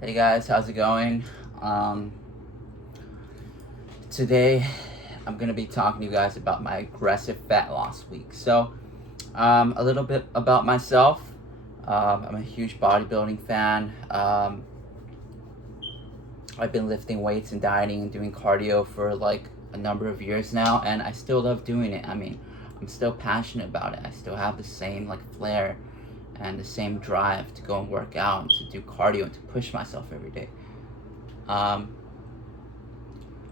Hey guys, how's it going? Um, Today I'm gonna be talking to you guys about my aggressive fat loss week. A little bit about myself. I'm a huge bodybuilding fan. I've been lifting weights and dieting and doing cardio for like a number of years now, and I still love doing it. I mean, I'm still passionate about it. I still have the same like flair and the same drive to go and work out and to do cardio and to push myself every day. Um,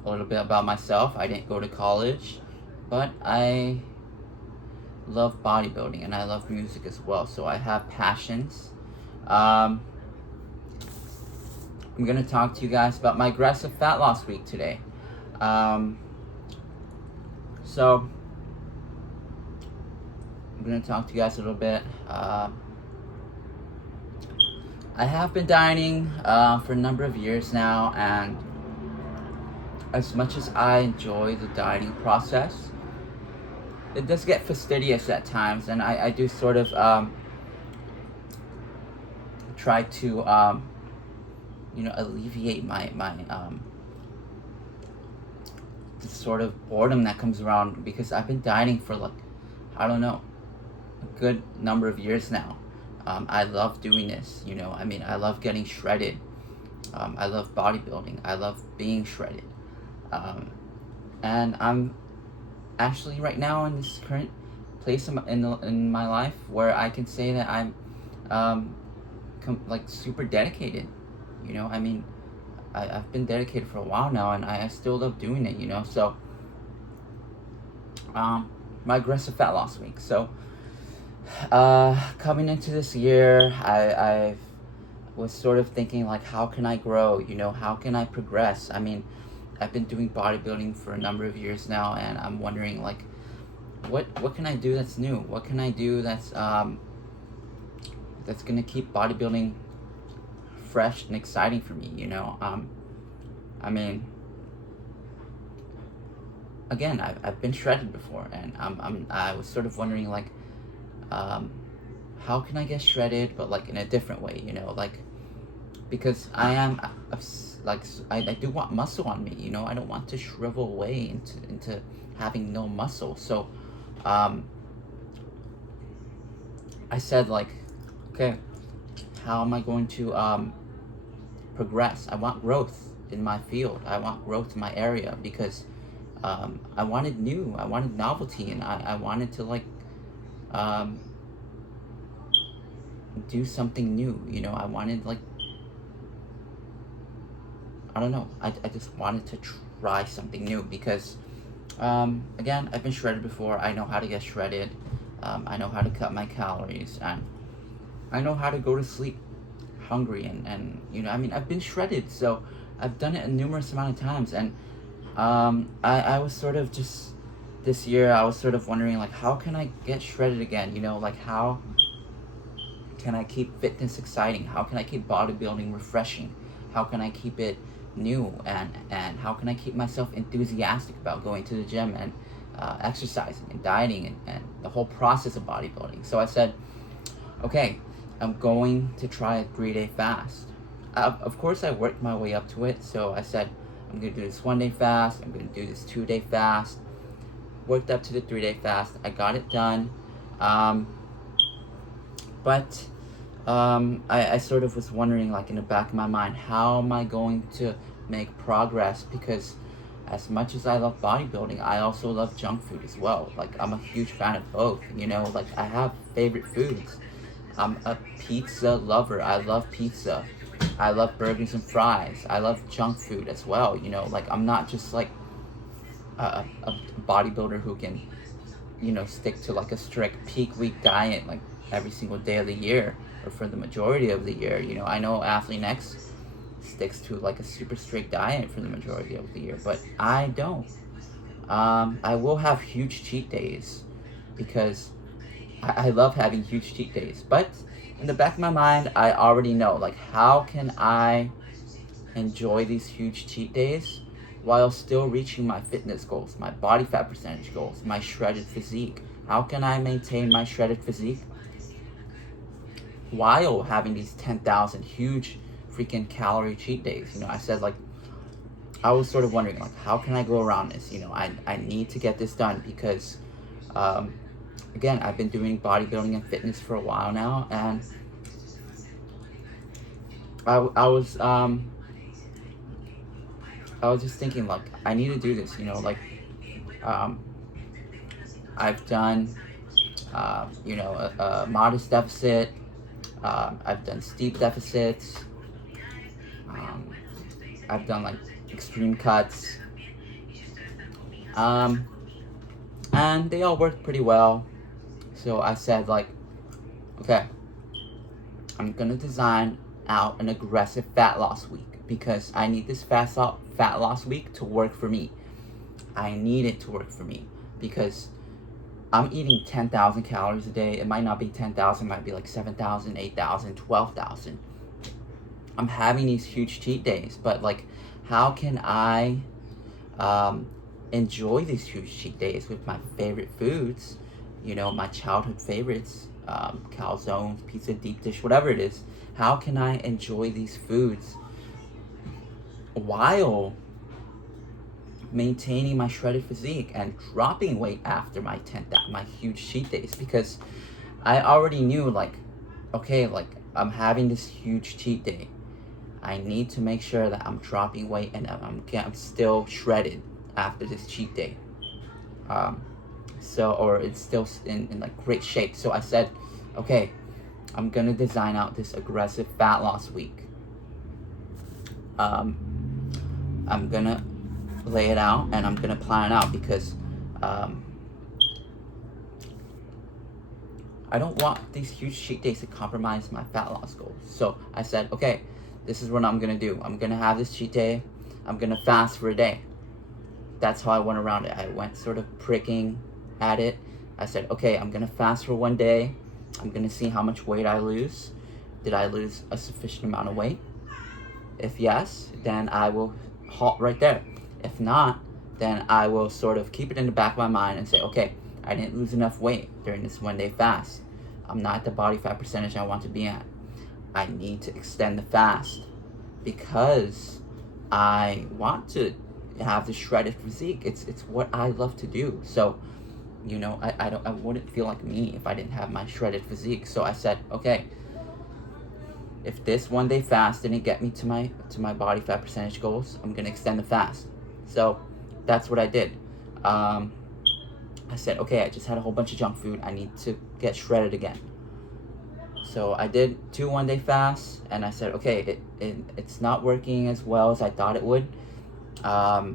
a little bit about myself. I didn't go to college, but I love bodybuilding and I love music as well. So I have passions. Um, I'm going to talk to you guys about my aggressive fat loss week today. Um, so I'm going to talk to you guys a little bit. I have been dieting for a number of years now, and as much as I enjoy the dieting process, it does get fastidious at times, and I do sort of try to alleviate my the sort of boredom that comes around, because I've been dieting for like, I don't know, a good number of years now. I love doing this, I mean, I love getting shredded. I love bodybuilding. I love being shredded. And I'm actually right now in this current place in my life where I can say that I'm like super dedicated. I mean, I've been dedicated for a while now, and I still love doing it. My aggressive fat loss week. So coming into this year, I was sort of thinking like, how can I grow? How can I progress? I mean, I've been doing bodybuilding for a number of years now, and I'm wondering like, what can I do that's new? What can I do that's gonna keep bodybuilding fresh and exciting for me? I mean, again, I've been shredded before, and I was sort of wondering like, how can I get shredded, but like in a different way? Like, because I do want muscle on me. I don't want to shrivel away into having no muscle. So I said like, okay, how am I going to progress? I want growth in my field. I want growth in my area, because I wanted novelty, and I wanted to like do something new. I wanted like, I don't know. I just wanted to try something new, because, again, I've been shredded before. I know how to get shredded. I know how to cut my calories, and I know how to go to sleep hungry. And I mean, I've been shredded, so I've done it a numerous amount of times. And I was sort of just, this year, I was sort of wondering, like, how can I get shredded again? Like, how can I keep fitness exciting? How can I keep bodybuilding refreshing? How can I keep it new, and how can I keep myself enthusiastic about going to the gym and exercising and dieting and the whole process of bodybuilding? So I said, okay, I'm going to try a 3-day fast. Of course, I worked my way up to it. So I said, I'm going to do this 1-day fast. I'm going to do this 2-day fast. Worked up to the 3-day fast. I got it done. But I sort of was wondering, like, in the back of my mind, how am I going to make progress? Because as much as I love bodybuilding, I also love junk food as well. Like, I'm a huge fan of both, like, I have favorite foods. I'm a pizza lover. I love pizza. I love burgers and fries. I love junk food as well. Like, I'm not just like a bodybuilder who can, stick to like a strict peak week diet like every single day of the year, or for the majority of the year. I know Athlete X sticks to like a super strict diet for the majority of the year, but I don't. I will have huge cheat days, because I love having huge cheat days. But in the back of my mind, I already know, like, how can I enjoy these huge cheat days while still reaching my fitness goals, my body fat percentage goals, my shredded physique? How can I maintain my shredded physique while having these 10,000 huge freaking calorie cheat days. You know, I said like, I was sort of wondering like, how can I go around this? You know, I need to get this done because, um, again, I've been doing bodybuilding and fitness for a while now, and I was just thinking like, I need to do this. You know, like, um, I've done, you know, a modest deficit. I've done steep deficits. Um, I've done like extreme cuts. Um, and they all worked pretty well. So I said like, okay, I'm gonna design out an aggressive fat loss week because I need this fat loss week to work for me. I need it to work for me because I'm eating 10,000 calories a day. It might not be 10,000, it might be like 7,000, 8,000, 12,000. I'm having these huge cheat days, but like, how can I enjoy these huge cheat days with my favorite foods? You know, my childhood favorites, calzones, pizza, deep dish, whatever it is. How can I enjoy these foods while maintaining my shredded physique and dropping weight after my huge cheat days? Because I already knew like, okay, like I'm having this huge cheat day. I need to make sure that I'm dropping weight and I'm still shredded after this cheat day. Or it's still in like great shape. So I said, okay, I'm gonna design out this aggressive fat loss week. I'm gonna lay it out and I'm gonna plan it out because I don't want these huge cheat days to compromise my fat loss goals. So I said, okay, this is what I'm gonna do. I'm gonna have this cheat day. I'm gonna fast for a day. That's how I went around it. I went sort of pricking at it. I said, okay, I'm gonna fast for one day. I'm gonna see how much weight I lose. Did I lose a sufficient amount of weight? If yes, then I will halt right there. If not, then I will sort of keep it in the back of my mind and say, okay, I didn't lose enough weight during this one day fast. I'm not at the body fat percentage I want to be at. I need to extend the fast because I want to have the shredded physique. It's what I love to do. So, you know, I wouldn't feel like me if I didn't have my shredded physique. So I said, okay, if this one day fast didn't get me to my body fat percentage goals, I'm gonna extend the fast. So that's what I did. I said, okay, I just had a whole bunch of junk food. I need to get shredded again. So I did 2 one-day fasts, and I said, okay, it's not working as well as I thought it would. I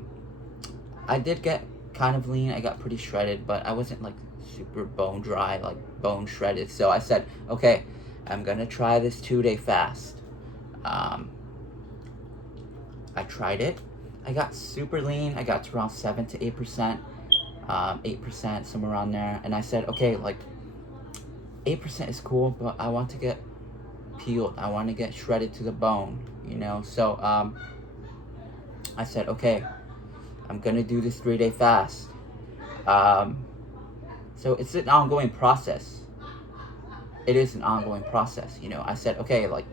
did get kind of lean. I got pretty shredded, but I wasn't like super bone dry, like bone shredded. So I said, okay, I'm gonna try this 2-day fast. I tried it. I got super lean. I got to around 7 to 8%, 8%, somewhere around there. And I said, okay, like 8% is cool, but I want to get peeled. I want to get shredded to the bone, you know? So, I said, okay, I'm gonna do this 3-day fast. So it's an ongoing process. It is an ongoing process, you know? I said, okay, like,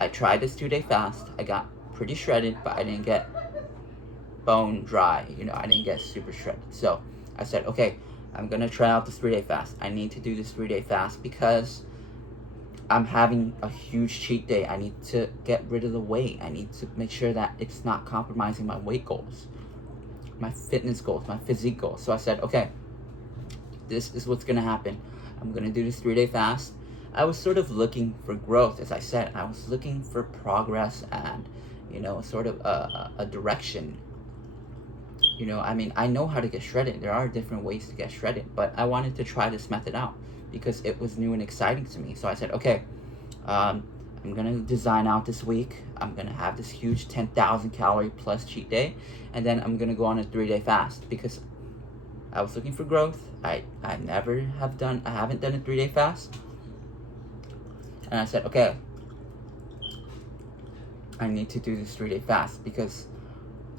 I tried this 2-day fast. I got pretty shredded, but I didn't get bone dry, you know? I didn't get super shredded. So I said, okay, I'm gonna try out this 3-day fast. I need to do this 3-day fast because I'm having a huge cheat day. I need to get rid of the weight. I need to make sure that it's not compromising my weight goals, my fitness goals, my physique goals. So I said, okay, this is what's gonna happen. I'm gonna do this 3-day fast. I was sort of looking for growth, as I said. I was looking for progress and, you know, sort of a direction. You know, I mean, I know how to get shredded. There are different ways to get shredded, but I wanted to try this method out because it was new and exciting to me. So I said, okay, I'm gonna design out this week. I'm gonna have this huge 10,000 calorie plus cheat day, and then I'm gonna go on a 3-day fast because I was looking for growth. I haven't done a 3-day fast, and I said, okay, I need to do this 3-day fast because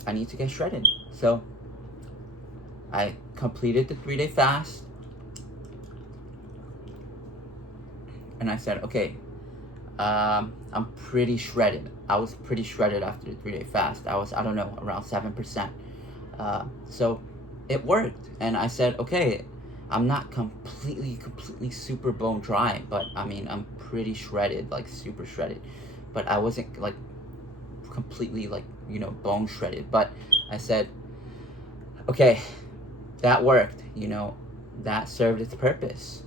I need to get shredded. So I completed the 3-day fast, and I said, okay, I'm pretty shredded. I was pretty shredded after the 3 day fast. I was, I don't know, around 7%. So it worked. And I said, okay, I'm not completely super bone dry, but I mean, I'm pretty shredded, like super shredded. But I wasn't like completely like, bone shredded. But I said, okay, that worked, that served its purpose.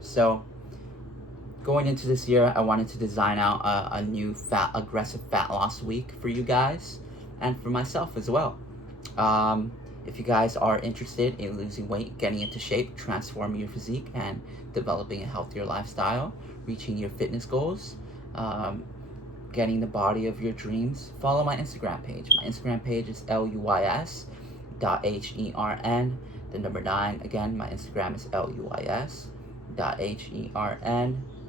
So going into this year, I wanted to design out a new aggressive fat loss week for you guys and for myself as well. If you guys are interested in losing weight, getting into shape, transforming your physique, and developing a healthier lifestyle, reaching your fitness goals, getting the body of your dreams, follow my Instagram page. My Instagram page is luys.hern, the number 9. Again, my Instagram is luys.hern,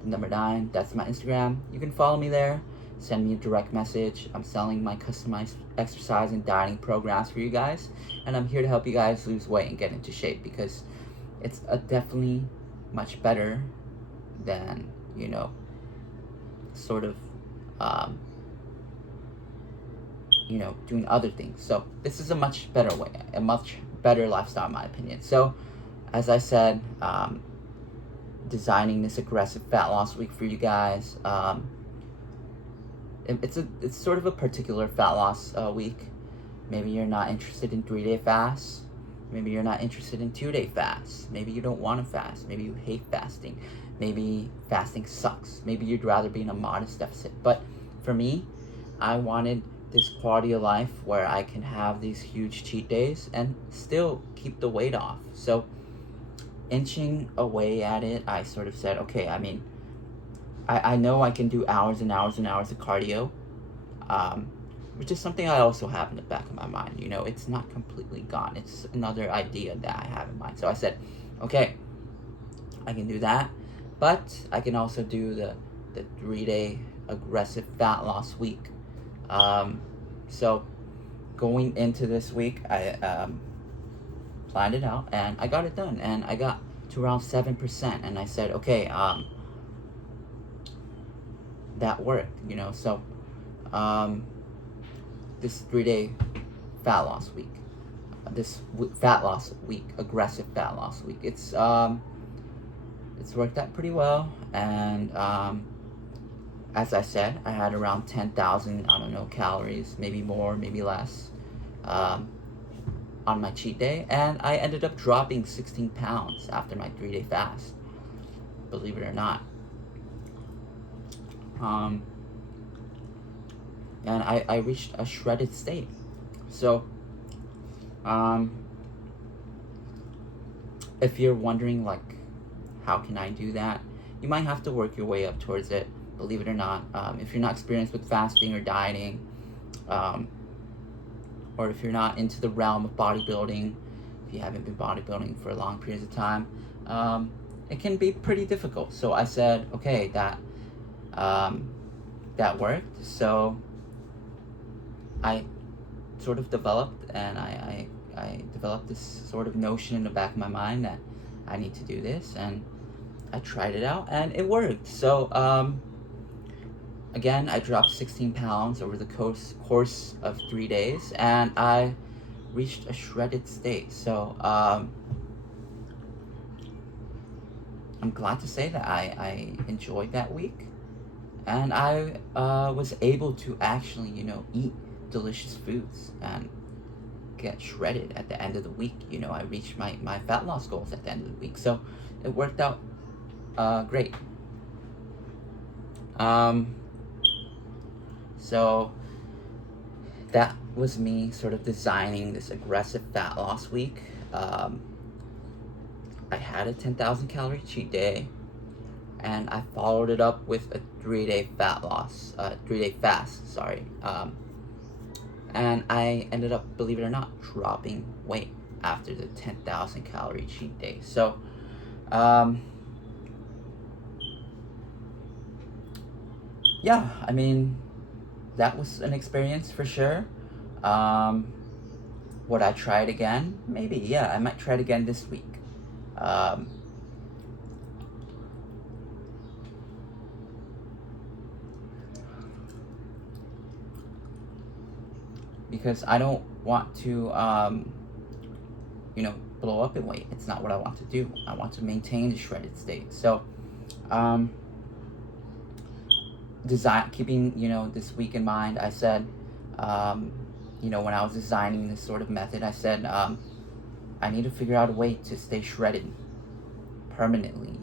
the number 9. That's my Instagram. You can follow me there. Send me a direct message. I'm selling my customized exercise and dieting programs for you guys, and I'm here to help you guys lose weight and get into shape, because it's definitely much better than, sort of, doing other things. So this is a much better way, a much better lifestyle, in my opinion. So, as I said, designing this aggressive fat loss week for you guys. It's sort of a particular fat loss week. Maybe you're not interested in 3 day fasts. Maybe you're not interested in 2 day fasts. Maybe you don't want to fast. Maybe you hate fasting. Maybe fasting sucks. Maybe you'd rather be in a modest deficit. But for me, I wanted this quality of life where I can have these huge cheat days and still keep the weight off. So inching away at it, I sort of said, okay, I mean, I know I can do hours and hours and hours of cardio, which is something I also have in the back of my mind. It's not completely gone. It's another idea that I have in mind. So I said, okay, I can do that, but I can also do the 3 day aggressive fat loss week. So going into this week, I planned it out and I got it done, and I got to around 7%, and I said, okay, that worked, so this 3 day fat loss week, fat loss week, aggressive fat loss week, it's worked out pretty well. And as I said, I had around 10,000, I don't know, calories, maybe more, maybe less, on my cheat day, and I ended up dropping 16 pounds after my 3 day fast, believe it or not. And I reached a shredded state. So, if you're wondering, like, how can I do that, you might have to work your way up towards it, believe it or not. If you're not experienced with fasting or dieting, or if you're not into the realm of bodybuilding, if you haven't been bodybuilding for long periods of time, it can be pretty difficult. So I said, okay, that worked. So I sort of developed, and I developed this sort of notion in the back of my mind that I need to do this, and I tried it out and it worked. So again, I dropped 16 pounds over the course of 3 days, and I reached a shredded state. So I'm glad to say that I enjoyed that week, and I was able to actually, eat delicious foods and get shredded at the end of the week. I reached my fat loss goals at the end of the week. So it worked out great. So that was me sort of designing this aggressive fat loss week. I had a 10,000 calorie cheat day, and I followed it up with a 3 day fat loss, 3 day fast, sorry. And I ended up, believe it or not, dropping weight after the 10,000 calorie cheat day. So, yeah, I mean, that was an experience for sure. Would I try it again? Maybe, yeah, I might try it again this week. because I don't want to, blow up in weight. It's not what I want to do. I want to maintain the shredded state. So, um, keeping, this week in mind, I said, um, when I was designing this sort of method, I said, I need to figure out a way to stay shredded permanently,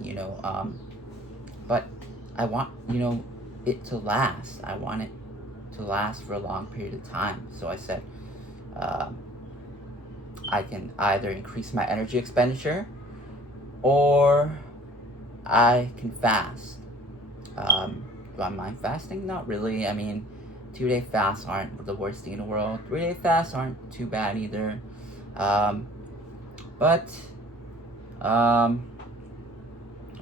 but I want, it to last. I want it to last for a long period of time. So I said, I can either increase my energy expenditure or I can fast. Do I mind fasting? Not really. I mean, 2-day fasts aren't the worst thing in the world. 3-day fasts aren't too bad either. But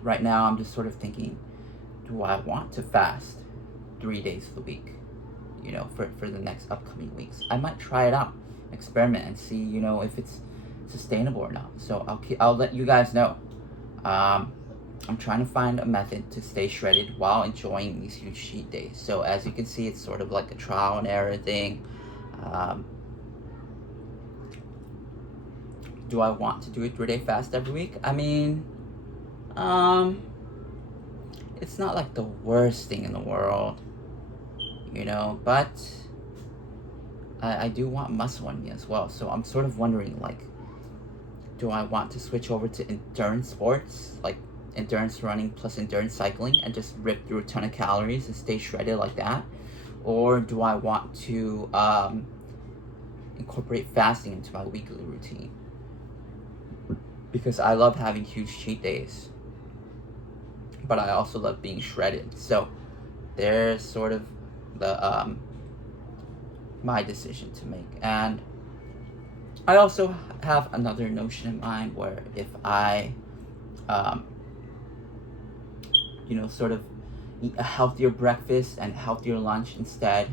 right now I'm just sort of thinking, do I want to fast 3 days of the week? For the next upcoming weeks. I might try it out, experiment, and see, if it's sustainable or not. So I'll let you guys know. I'm trying to find a method to stay shredded while enjoying these huge cheat days. So as you can see, it's sort of like a trial and error thing. Do I want to do a 3-day fast every week? I mean, it's not like the worst thing in the world, but I do want muscle on me as well. So I'm sort of wondering, like, do I want to switch over to endurance sports, like endurance running plus endurance cycling, and just rip through a ton of calories and stay shredded like that? Or do I want to incorporate fasting into my weekly routine? Because I love having huge cheat days, but I also love being shredded. So there's sort of the my decision to make. And I also have another notion in mind where if I sort of eat a healthier breakfast and healthier lunch instead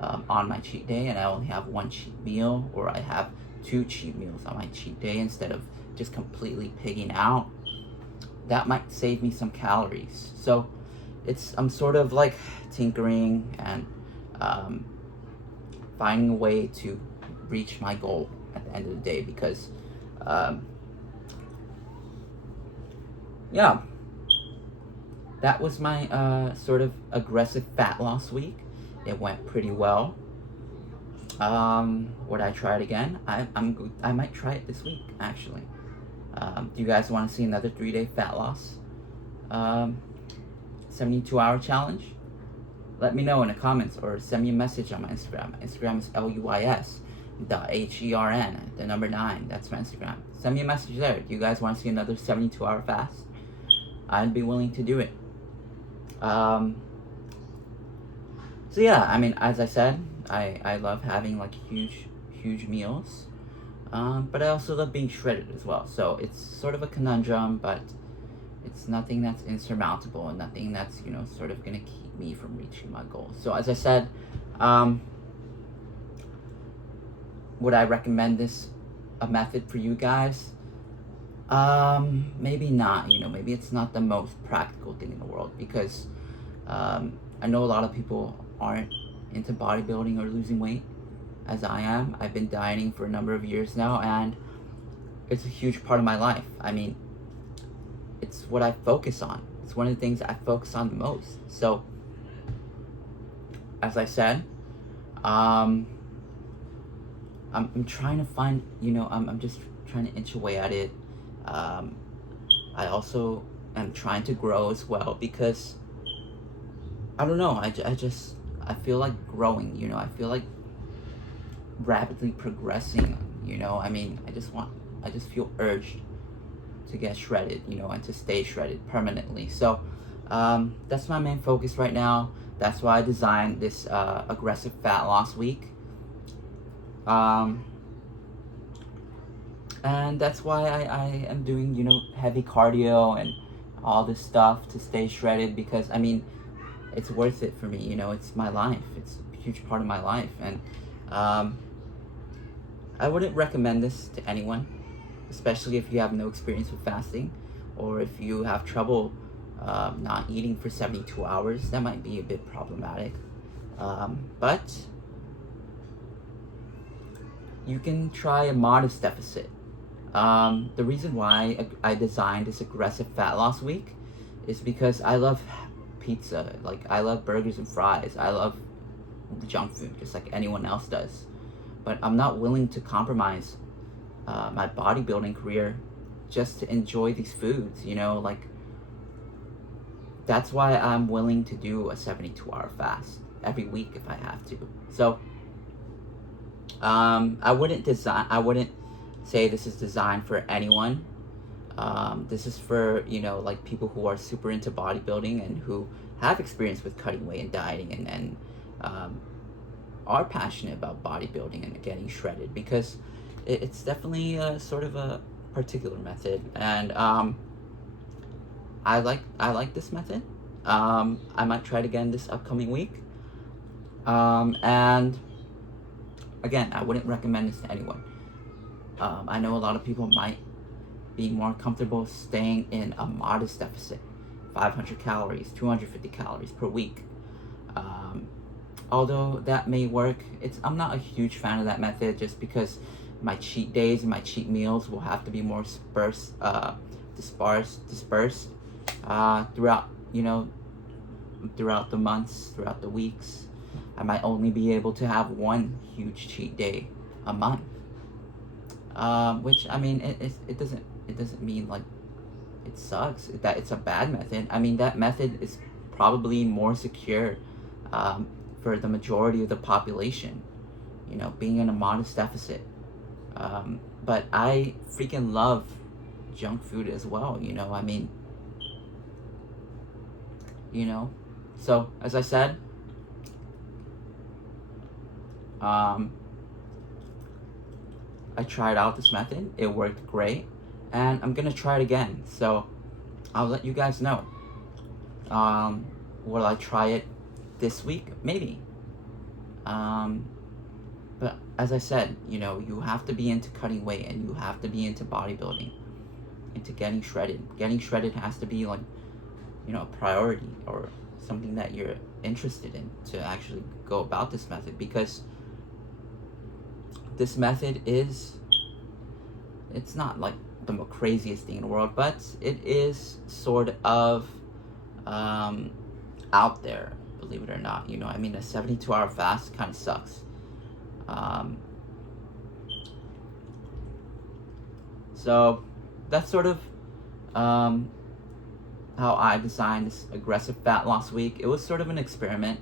on my cheat day, and I only have one cheat meal, or I have 2 cheat meals on my cheat day instead of just completely pigging out, that might save me some calories. So I'm sort of like tinkering and finding a way to reach my goal at the end of the day, because that was my sort of aggressive fat loss week. It went pretty well. Would I try it again? I might try it this week, actually. Do you guys want to see another 3-day fat loss 72-hour challenge? Let me know in the comments, or send me a message on my Instagram. My Instagram is LUIS.HERN, the number 9. That's my Instagram. Send me a message there. Do you guys want to see another 72-hour fast? I'd be willing to do it. So yeah, I mean, as I said, I love having like huge meals, but I also love being shredded as well. So it's sort of a conundrum, but it's nothing that's insurmountable, and nothing that's sort of gonna keep me from reaching my goals. So as I said, would I recommend this a method for you guys? Maybe not. Maybe it's not the most practical thing in the world, because I know a lot of people aren't into bodybuilding or losing weight as I am. I've been dieting for a number of years now, and it's a huge part of my life. I mean, it's what I focus on. It's one of the things I focus on the most. So, as I said, I'm trying to find, I'm just trying to inch away at it. I also am trying to grow as well, because I don't know, I feel like growing, I feel like rapidly progressing, I mean, I just feel urged to get shredded, and to stay shredded permanently. So that's my main focus right now. That's why I designed this aggressive fat loss week. And that's why I am doing, heavy cardio and all this stuff to stay shredded, because I mean, it's worth it for me. It's my life. It's a huge part of my life. And I wouldn't recommend this to anyone, especially if you have no experience with fasting, or if you have trouble not eating for 72 hours. That might be a bit problematic. But you can try a modest deficit. The reason why I designed this aggressive fat loss week is because I love pizza. Like, I love burgers and fries. I love junk food just like anyone else does. But I'm not willing to compromise my bodybuilding career just to enjoy these foods, you know? Like, that's why I'm willing to do a 72-hour fast every week if I have to. So, I wouldn't say this is designed for anyone. This is for, you know, like people who are super into bodybuilding and who have experience with cutting weight and dieting, and are passionate about bodybuilding and getting shredded, because it's definitely sort of a particular method, and I like this method. I might try it again this upcoming week, and again, I wouldn't recommend this to anyone. I know a lot of people might be more comfortable staying in a modest deficit, 500 calories, 250 calories per week. Although that may work, I'm not a huge fan of that method, just because my cheat days and my cheat meals will have to be more dispersed throughout, you know, throughout the months, throughout the weeks. I might only be able to have one huge cheat day a month, which, I mean, it doesn't mean like it sucks, that it's a bad method. I mean, that method is probably more secure for the majority of the population, you know, being in a modest deficit. But I freaking love junk food as well, you know, I mean, you know. So, as I said, I tried out this method, it worked great, and I'm gonna try it again, so I'll let you guys know. Will I try it this week? Maybe. But as I said, you know, you have to be into cutting weight, and you have to be into bodybuilding, into getting shredded. Getting shredded has to be, like, you know, a priority, or something that you're interested in, to actually go about this method, because this method it's not like the craziest thing in the world, but it is sort of out there, believe it or not. You know, I mean, a 72-hour fast kind of sucks. So that's sort of how I designed this aggressive fat loss week. It was sort of an experiment,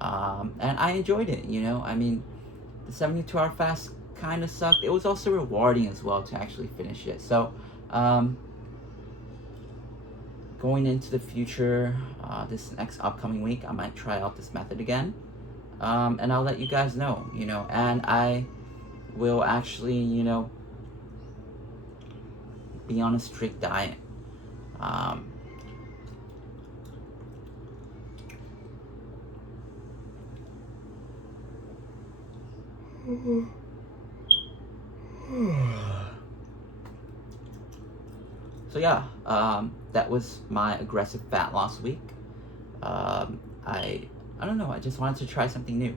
and I enjoyed it, you know. I mean, the 72-hour fast kind of sucked. It was also rewarding as well to actually finish it. So, going into the future, this next upcoming week, I might try out this method again, and I'll let you guys know, you know, and I will actually, you know, be on a strict diet. So yeah, that was my aggressive fat loss week. I don't know, I just wanted to try something new,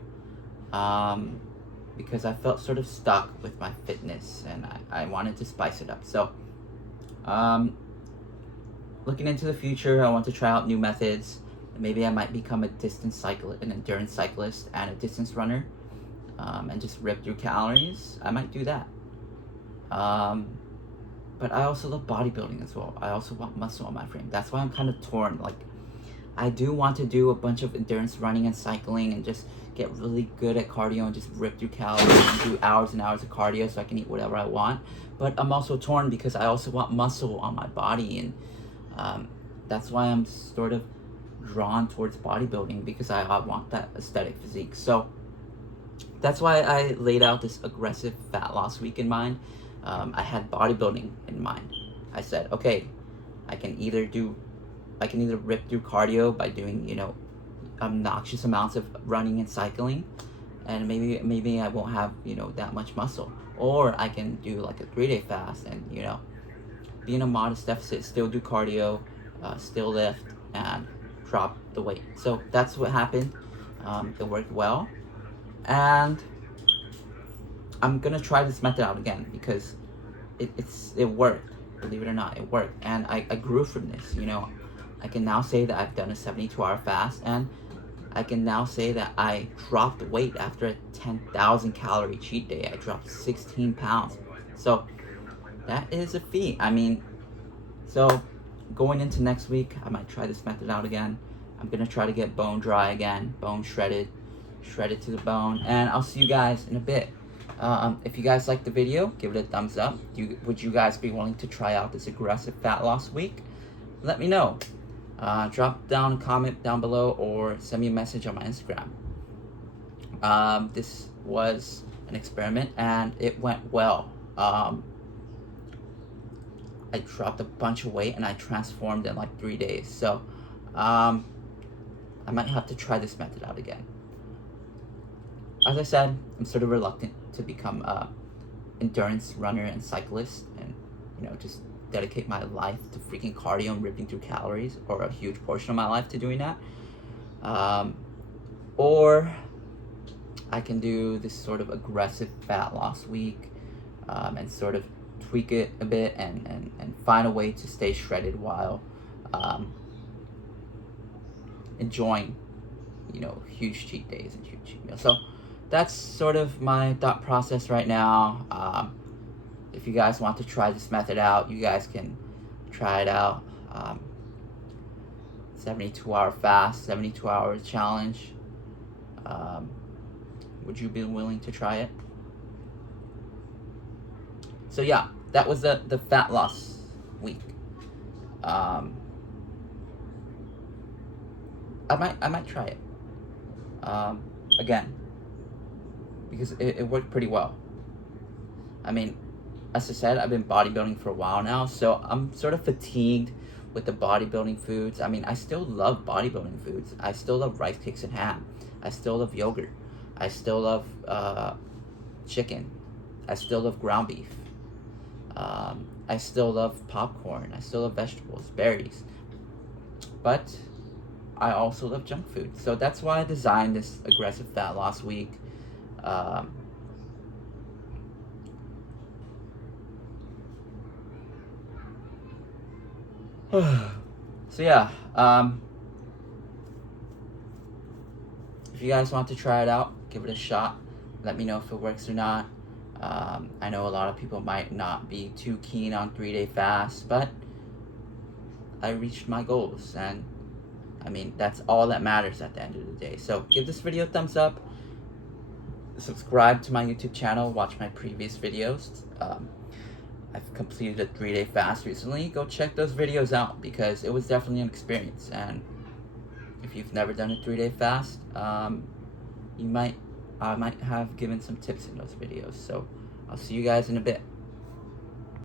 because I felt sort of stuck with my fitness, and I wanted to spice it up. So, looking into the future, I want to try out new methods. Maybe I might become an endurance cyclist, and a distance runner, and just rip through calories. I might do that. But I also love bodybuilding as well. I also want muscle on my frame. That's why I'm kind of torn. Like, I do want to do a bunch of endurance running and cycling, and just get really good at cardio, and just rip through calories, and do hours and hours of cardio so I can eat whatever I want. But I'm also torn because I also want muscle on my body, and that's why I'm sort of drawn towards bodybuilding, because I want that aesthetic physique. So that's why I laid out this aggressive fat loss week in mind. I had bodybuilding in mind. I said, okay, I can either rip through cardio by doing, you know, obnoxious amounts of running and cycling, and maybe I won't have, you know, that much muscle, or I can do like a 3-day fast, and, you know, be in a modest deficit, still do cardio, still lift, and drop the weight. So that's what happened. It worked well, and I'm gonna try this method out again because it worked. Believe it or not, it worked, and I grew from this. You know, I can now say that I've done a 72-hour fast, and I can now say that I dropped weight after a 10,000 calorie cheat day. I dropped 16 pounds. So that is a feat. I mean, so going into next week, I might try this method out again. I'm gonna try to get bone dry again, bone shredded to the bone, and I'll see you guys in a bit. If you guys liked the video, give it a thumbs up. Would you guys be willing to try out this aggressive fat loss week? Let me know. Drop down a comment down below or send me a message on my Instagram. This was an experiment and it went well. I dropped a bunch of weight and I transformed in like 3 days. So I might have to try this method out again. As I said, I'm sort of reluctant to become a endurance runner and cyclist and, you know, just dedicate my life to freaking cardio and ripping through calories, or a huge portion of my life to doing that. Or I can do this sort of aggressive fat loss week and sort of tweak it a bit and find a way to stay shredded while enjoying, you know, huge cheat days and huge cheat meals. So that's sort of my thought process right now. If you guys want to try this method out, you guys can try it out. 72-hour fast, 72-hour challenge. Would you be willing to try it? So yeah, that was the fat loss week. I might try it again because it worked pretty well. I mean, as I said, I've been bodybuilding for a while now, so I'm sort of fatigued with the bodybuilding foods. I mean, I still love bodybuilding foods. I still love rice cakes and ham. I still love yogurt. I still love chicken. I still love ground beef. I still love popcorn. I still love vegetables, berries. But I also love junk food. So that's why I designed this aggressive fat loss week. So yeah, if you guys want to try it out, give it a shot. Let me know if it works or not. I know a lot of people might not be too keen on 3-day fast, but I reached my goals, and I mean, that's all that matters at the end of the day. So give this video a thumbs up, subscribe to my YouTube channel, watch my previous videos. I've completed a 3-day fast recently. Go check those videos out because it was definitely an experience. And if you've never done a 3-day fast, I might have given some tips in those videos. So I'll see you guys in a bit.